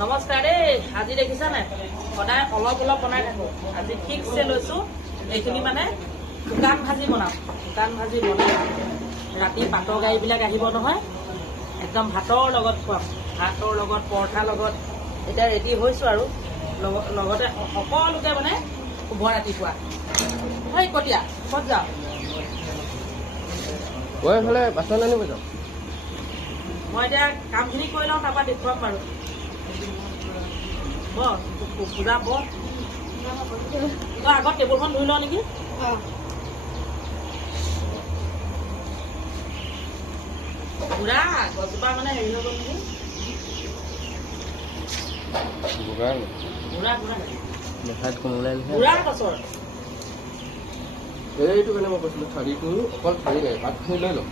নমস্কাৰ দেই। আজি দেখিছা নাই সদায় অলপ অলপ বনাই থাকো। আজি ঠিকছে লৈছো এইখিনি মানে শুকান ভাজি বনাম। শুকান ভাজি বনাই ৰাতি পাটৰ গাড়ীবিলাক আহিব নহয়, একদম ভাতৰ লগত খুৱাম। ভাতৰ লগত পৰঠাৰ লগত এতিয়া ৰেডি হৈছো আৰু লগতে সকলোকে মানে শুভ ৰাতিপুৱা। হয় কটীয়া ক'ত যাওঁ? গৈ এইফালে বাচন আনিব যাওঁ। মই এতিয়া কামখিনি কৰি লওঁ, তাৰপৰা দেখুৱাম বাৰু। পূজা বৰ তই আগত টেবুলখন ধুই লওঁ নেকি? বুঢ়া গছজোপা মানে হেৰি হৈ গ'ল নেকি? বুঢ়া গছৰ এইটো কাৰণে মই কৈছিলোঁ ঠাৰিটো অকল ঠাৰি নাই, পাতখিনি লৈ লওঁ।